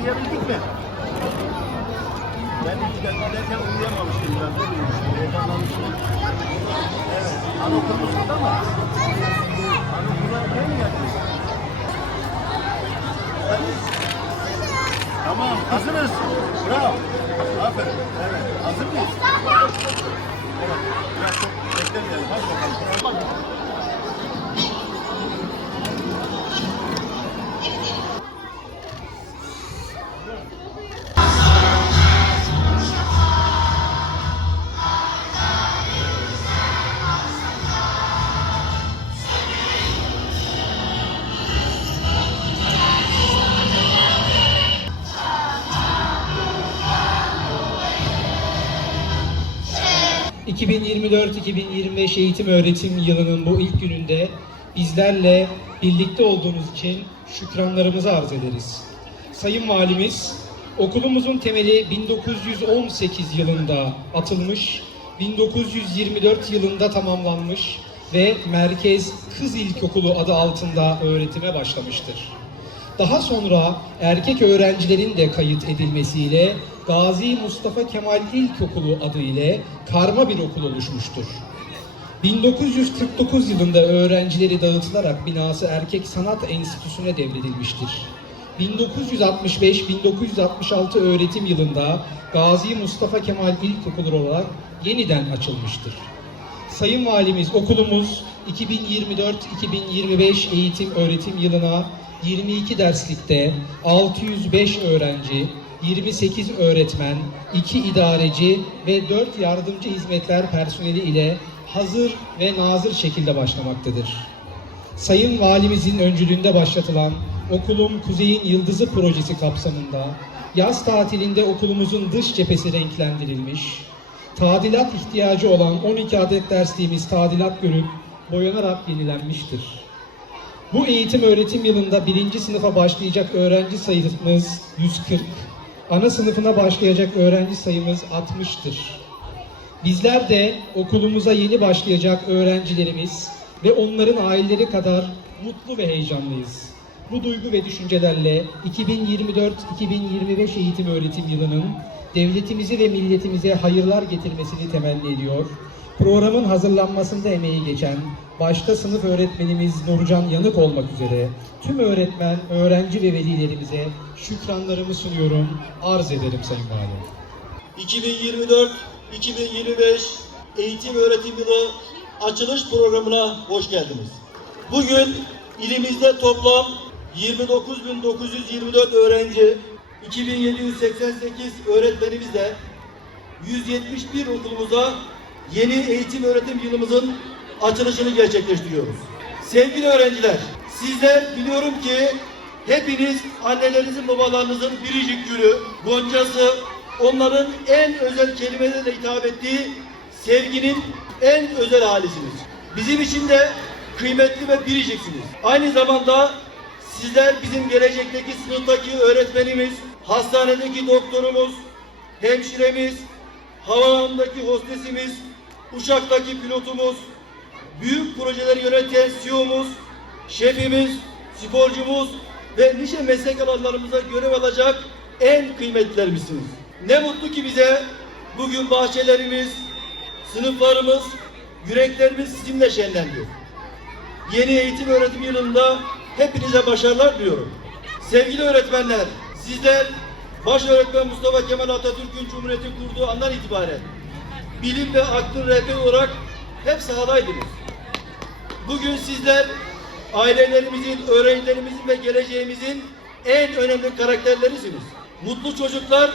uyuyabildik mi? Ben ilk gelmeden uyuyamamıştım biraz. Öyle uyumuştum. Heyecanlanmıştım. Evet. Anaokulumuz burada mı? Buraya mı geldiniz? Tamam. Hazırız. Bravo. Aferin. Evet. Hazır mıyız? Evet. Biraz çok beklemeyelim. Hadi bakalım. 2024-2025 eğitim öğretim yılının bu ilk gününde bizlerle birlikte olduğunuz için şükranlarımızı arz ederiz. Sayın Valimiz, okulumuzun temeli 1918 yılında atılmış, 1924 yılında tamamlanmış ve Merkez Kız İlkokulu adı altında öğretime başlamıştır. Daha sonra erkek öğrencilerin de kayıt edilmesiyle Gazi Mustafa Kemal İlkokulu adı ile karma bir okul oluşmuştur. 1949 yılında öğrencileri dağıtılarak binası Erkek Sanat Enstitüsü'ne devredilmiştir. 1965-1966 öğretim yılında Gazi Mustafa Kemal İlkokulu olarak yeniden açılmıştır. Sayın Valimiz okulumuz 2024-2025 eğitim öğretim yılına 22 derslikte 605 öğrenci, 28 öğretmen, 2 idareci ve 4 yardımcı hizmetler personeli ile hazır ve nazır şekilde başlamaktadır. Sayın Valimizin öncülüğünde başlatılan Okulum Kuzey'in Yıldızı projesi kapsamında yaz tatilinde okulumuzun dış cephesi renklendirilmiş, tadilat ihtiyacı olan 12 adet dersliğimiz tadilat görüp boyanarak yenilenmiştir. Bu eğitim öğretim yılında birinci sınıfa başlayacak öğrenci sayımız 140, ana sınıfına başlayacak öğrenci sayımız 60'tır. Bizler de okulumuza yeni başlayacak öğrencilerimiz ve onların aileleri kadar mutlu ve heyecanlıyız. Bu duygu ve düşüncelerle 2024-2025 eğitim öğretim yılının devletimizi ve milletimize hayırlar getirmesini temenni ediyor. Programın hazırlanmasında emeği geçen, başta sınıf öğretmenimiz Nurcan Yanık olmak üzere tüm öğretmen, öğrenci ve velilerimize şükranlarımı sunuyorum, arz ederim Sayın Valim. 2024-2025 eğitim öğretim yılı açılış programına hoş geldiniz. Bugün ilimizde toplam 29.924 öğrenci, 2788 öğretmenimizle 171 okulumuza yeni eğitim öğretim yılımızın açılışını gerçekleştiriyoruz. Sevgili öğrenciler, sizler biliyorum ki hepiniz annelerinizin babalarınızın biricik gülü, goncası, onların en özel kelimelerle hitap ettiği sevginin en özel halisiniz. Bizim için de kıymetli ve biriciksiniz. Aynı zamanda sizler bizim gelecekteki sınıftaki öğretmenimiz, hastanedeki doktorumuz, hemşiremiz, havaalanındaki hostesimiz, uçaktaki pilotumuz, büyük projeleri yöneten CEO'muz, şefimiz, sporcumuz ve nice meslek alanlarımıza görev alacak en kıymetlilerimizsiniz. Ne mutlu ki bize bugün bahçelerimiz, sınıflarımız, yüreklerimiz sizinle şenlendi. Yeni eğitim öğretim yılında hepinize başarılar diliyorum. Sevgili öğretmenler, sizler baş öğretmen Mustafa Kemal Atatürk'ün Cumhuriyeti kurduğu andan itibaren bilim ve aklın rehberi olarak hep sahadaydınız. Bugün sizler ailelerimizin, öğrencilerimizin ve geleceğimizin en önemli karakterlerisiniz. Mutlu çocuklar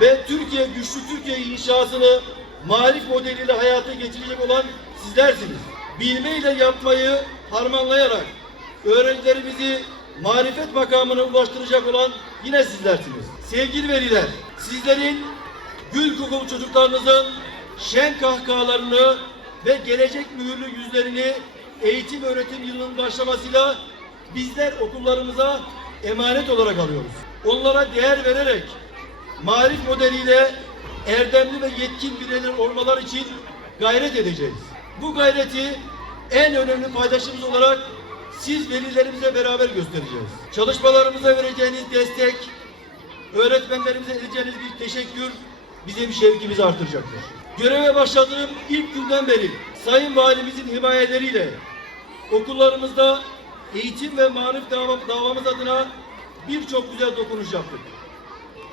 ve Türkiye güçlü Türkiye inşasını marif modeliyle hayata geçirecek olan sizlersiniz. Bilmeyle yapmayı harmanlayarak öğrencilerimizi marifet makamına ulaştıracak olan yine sizlersiniz. Sevgili veliler, sizlerin gül kokulu çocuklarınızın şen kahkahalarını ve gelecek mühürlü yüzlerini eğitim öğretim yılının başlamasıyla bizler okullarımıza emanet olarak alıyoruz. Onlara değer vererek marif modeliyle erdemli ve yetkin bireyler olmalar için gayret edeceğiz. Bu gayreti en önemli paydaşımız olarak siz velilerimizle beraber göstereceğiz. Çalışmalarımıza vereceğiniz destek, öğretmenlerimize edeceğiniz bir teşekkür bizim şevkimizi artıracaktır. Göreve başladığım ilk günden beri Sayın Valimizin himayeleriyle okullarımızda eğitim ve marif davam, davamız adına birçok güzel dokunuş yaptık.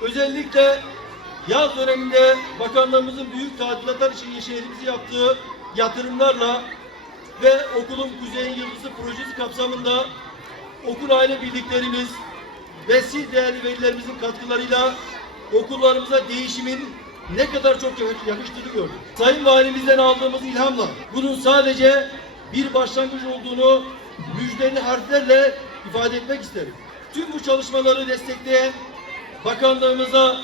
Özellikle yaz döneminde bakanlığımızın büyük tadilatlar için şehrimizi yaptığı yatırımlarla ve okulun Kuzey Yıldızı projesi kapsamında okul aile birliklerimiz ve siz değerli velilerimizin katkılarıyla okullarımıza değişimin ne kadar çok yakış- yakıştığını gördük. Sayın Valimizden aldığımız ilhamla bunun sadece bir başlangıç olduğunu müjdeli harflerle ifade etmek isterim. Tüm bu çalışmaları destekleyen bakanlığımıza,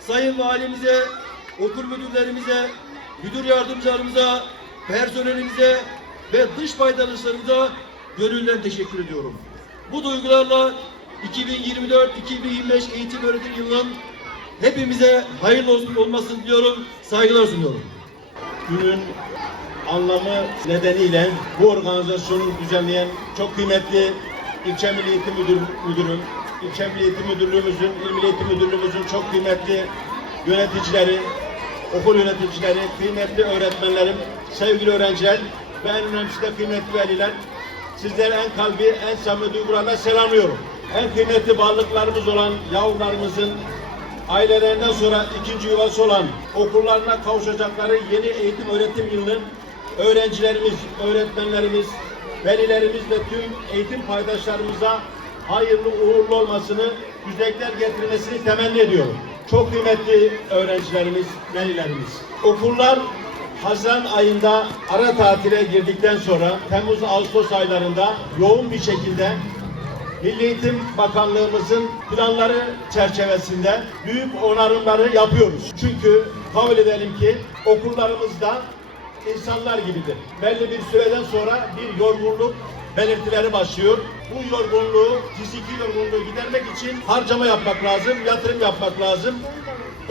sayın valimize, okul müdürlerimize, müdür yardımcılarımıza, personelimize ve dış paydaşlarımıza gönülden teşekkür ediyorum. Bu duygularla 2024-2025 eğitim öğretim yılının hepimize hayırlı olsun olmasını diliyorum, saygılar sunuyorum. Günün anlamı nedeniyle bu organizasyonu düzenleyen çok kıymetli ilçe Milli Eğitim Müdür, Müdürüm, ilçe Milli Eğitim Müdürlüğümüzün, İl Milli Eğitim Müdürlüğümüzün çok kıymetli yöneticileri, okul yöneticileri, kıymetli öğretmenlerim, sevgili öğrenciler ve en kıymetli veliler. Sizlere en kalbi, en samimi duygularla selamlıyorum. En kıymetli varlıklarımız olan yavrularımızın ailelerinden sonra ikinci yuvası olan okullarına kavuşacakları yeni eğitim öğretim yılının öğrencilerimiz, öğretmenlerimiz, velilerimiz ve tüm eğitim paydaşlarımıza hayırlı uğurlu olmasını, güzellikler getirmesini temenni ediyorum. Çok kıymetli öğrencilerimiz, velilerimiz. Okullar Haziran ayında ara tatile girdikten sonra Temmuz-Ağustos aylarında yoğun bir şekilde Milli Eğitim Bakanlığımızın planları çerçevesinde büyük onarımları yapıyoruz. Çünkü kabul edelim ki okullarımızda insanlar gibidir. Belli bir süreden sonra bir yorgunluk belirtileri başlıyor. Bu yorgunluğu, fiziki yorgunluğu gidermek için harcama yapmak lazım, yatırım yapmak lazım.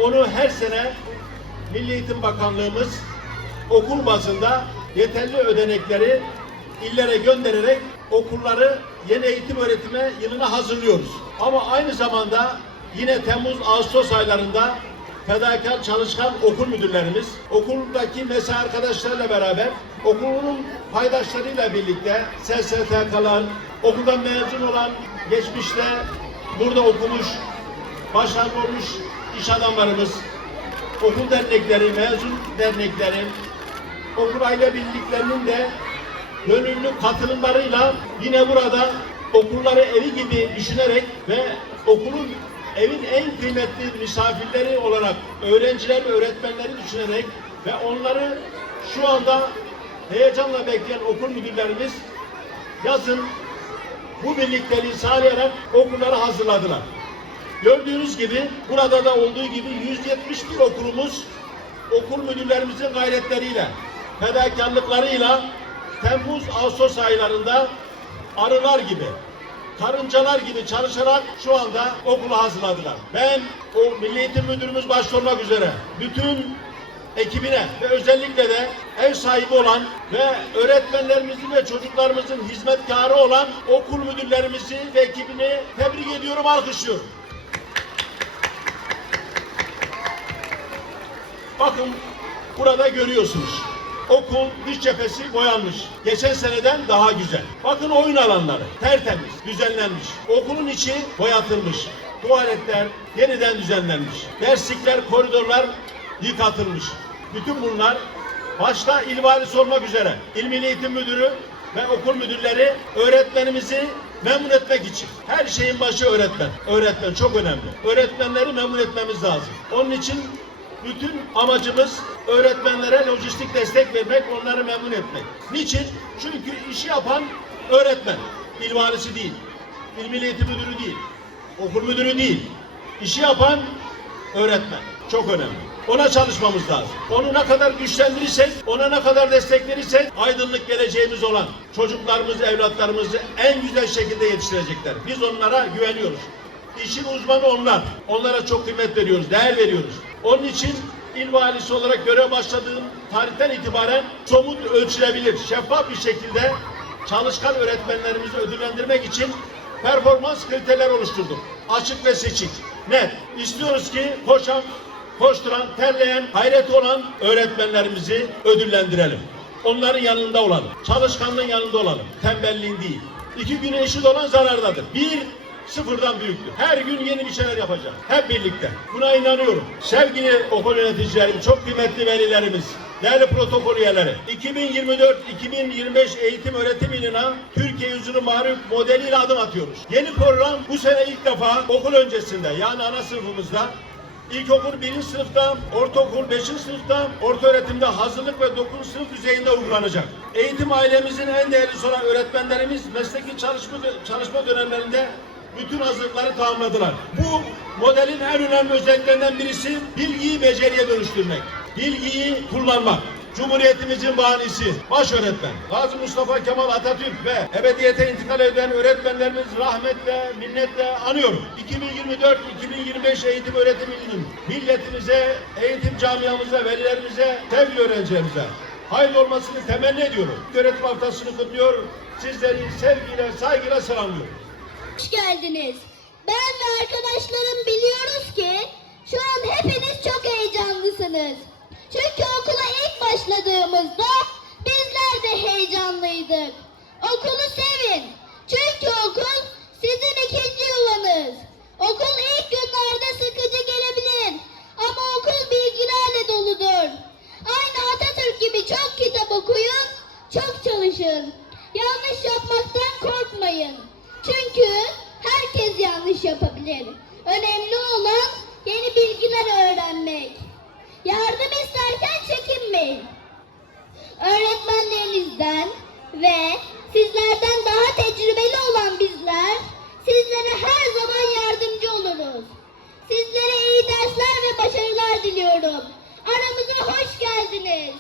Onu her sene Milli Eğitim Bakanlığımız okul bazında yeterli ödenekleri illere göndererek okulları yeni eğitim öğretime yılına hazırlıyoruz. Ama aynı zamanda yine Temmuz Ağustos aylarında fedakar çalışkan okul müdürlerimiz okuldaki mesai arkadaşlarıyla beraber okulun paydaşlarıyla birlikte SSTK'lar, okuldan mezun olan geçmişte burada okumuş, başarılı olmuş iş adamlarımız, okul dernekleri, mezun dernekleri, okul aile birliklerinin de gönüllü katılımlarıyla yine burada okulları evi gibi düşünerek ve okulun evin en kıymetli misafirleri olarak öğrenciler ve öğretmenleri düşünerek ve onları şu anda heyecanla bekleyen okul müdürlerimiz yazın bu birlikteliği sağlayarak okulları hazırladılar. Gördüğünüz gibi burada da olduğu gibi 171 okulumuz okul müdürlerimizin gayretleriyle, fedakarlıklarıyla Temmuz Ağustos aylarında arılar gibi, karıncalar gibi çalışarak şu anda okulu hazırladılar. Ben o Milli Eğitim Müdürümüz başta olmak üzere bütün ekibine ve özellikle de ev sahibi olan ve öğretmenlerimizin ve çocuklarımızın hizmetkarı olan okul müdürlerimizi ve ekibini tebrik ediyorum, alkışlıyorum. Bakın burada görüyorsunuz. Okul dış cephesi boyanmış. Geçen seneden daha güzel. Bakın oyun alanları tertemiz, düzenlenmiş. Okulun içi boyatılmış. Tuvaletler yeniden düzenlenmiş. Derslikler, koridorlar yıkatılmış. Bütün bunlar başta il valisi olmak üzere İl Milli Eğitim Müdürü ve okul müdürleri öğretmenimizi memnun etmek için. Her şeyin başı öğretmen. Öğretmen çok önemli. Öğretmenleri memnun etmemiz lazım. Onun için bütün amacımız öğretmenlere lojistik destek vermek, onları memnun etmek. Niçin? Çünkü işi yapan öğretmen. İl valisi değil. İl Milli Müdürü değil. Okul müdürü değil. İşi yapan öğretmen. Çok önemli. Ona çalışmamız lazım. Onu ne kadar güçlendirirsek, ona ne kadar destek verirsek aydınlık geleceğimiz olan çocuklarımızı, evlatlarımızı en güzel şekilde yetiştirecekler. Biz onlara güveniyoruz. İşin uzmanı onlar. Onlara çok kıymet veriyoruz, değer veriyoruz. Onun için il valisi olarak görev başladığım tarihten itibaren somut ölçülebilir, şeffaf bir şekilde çalışkan öğretmenlerimizi ödüllendirmek için performans kriterleri oluşturduk. Açık ve seçik. net. İstiyoruz ki koşan, koşturan, terleyen, hayreti olan öğretmenlerimizi ödüllendirelim. Onların yanında olalım. Çalışkanlığın yanında olalım. Tembelliğin değil. İki güne eşit olan zarardadır. Bir sıfırdan büyüktür. Her gün yeni bir şeyler yapacağız. Hep birlikte. Buna inanıyorum. Sevgili okul yöneticilerim, çok kıymetli velilerimiz, değerli protokol üyeleri, 2024-2025 eğitim öğretim yılına Türkiye yüzünü marif modeliyle adım atıyoruz. Yeni program bu sene ilk defa okul öncesinde yani ana sınıfımızda İlkokul 1. sınıfta, ortaokul 5. sınıfta, orta öğretimde hazırlık ve 9. sınıf düzeyinde uygulanacak. Eğitim ailemizin en değerlisi olan öğretmenlerimiz mesleki çalışma, çalışma dönemlerinde bütün hazırlıkları tamamladılar. Bu modelin en önemli özelliklerinden birisi bilgiyi beceriye dönüştürmek. Bilgiyi kullanmak. Cumhuriyetimizin bahanesi, baş öğretmen, Gazi Mustafa Kemal Atatürk ve ebediyete intikal eden öğretmenlerimiz rahmetle, minnetle anıyorum. 2024-2025 eğitim öğretim yılının milletimize, eğitim camiamıza, velilerimize, sevgili öğrencilerimize hayırlı olmasını temenni ediyorum. Öğretim haftasını kutluyor. Sizleri sevgiyle, saygıyla selamlıyorum. Hoş geldiniz. Ben ve arkadaşlarım biliyoruz ki şu an hepiniz çok heyecanlısınız. Çünkü okula ilk başladığımızda bizler de heyecanlıydık. Okulu sevin. Çünkü okul sizin ikinci yuvanız. Okul ilk günlerde sıkıcı gelebilir. Ama okul bilgilerle doludur. Aynı Atatürk gibi çok kitap okuyun, çok çalışın. Yanlış yapmaktan korkmayın. Çünkü yapabilir. Önemli olan yeni bilgiler öğrenmek. Yardım isterken çekinmeyin. Öğretmenlerinizden ve sizlerden daha tecrübeli olan bizler sizlere her zaman yardımcı oluruz. Sizlere iyi dersler ve başarılar diliyorum. Aramıza hoş geldiniz.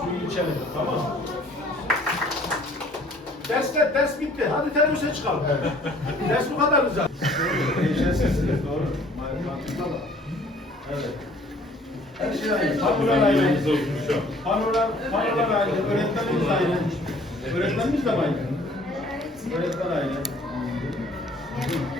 Suyu içelim, tamam mı? Dersler, ders bitti. Hadi terörse çıkalım. Ders bu kadar mı zaten? Heyecansızsınız, doğru. Mantıklı ama. Evet. Her şey aynı. Panolar aynı. Panolar, panolar aynı. Öğretmenimiz aynı. Öğretmenimiz de mi aynı? Öğretmen aynı.